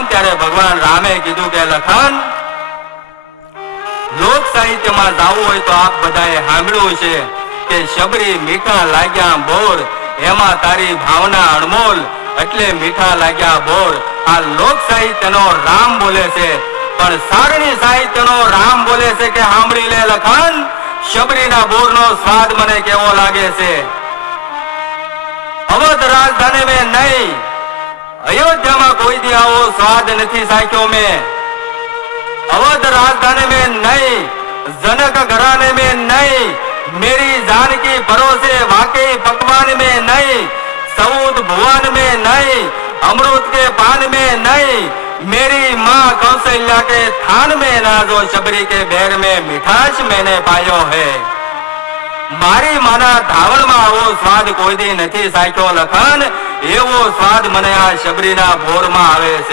લખન ત્યારે ભગવાન રામે કીધું કે લખન, લોક સાહિત્યમાં જાવું હોય તો આપ બધાએ સાંભળ્યું છે કે શબરી મીઠા લાગ્યા બોર, એમાં તારી ભાવના અણમોલ, એટલે મીઠા લાગ્યા બોર. આ લોક સાહિત્યનો રામ બોલે છે, પણ સારણી સાહિત્યનો રામ બોલે છે કે સાંભળી લે લખન, શબરીના બોરનો સ્વાદ મને કેવો લાગે છે. અવધ રાજધાની મેં નહીં, અયોધ્યામાં કોઈ દી આવો સ્વાદ નથી સાખ્યો મેં. अवध राजधानी में नहीं, जनक घराने में नहीं, मेरी जानकी भरोसे वाकई पकवान में नहीं, सऊद भुवन में नहीं, अमृत के पान में नहीं, मेरी माँ कौशल्या के थान में ना जो शबरी के बैर में मिठास मैंने पायो है. मारी माना धावण में आवो स्वाद कोई दी नहीं साख्यो लखन, एवो स्वाद मने आ शबरी ना भोर में आवे छे.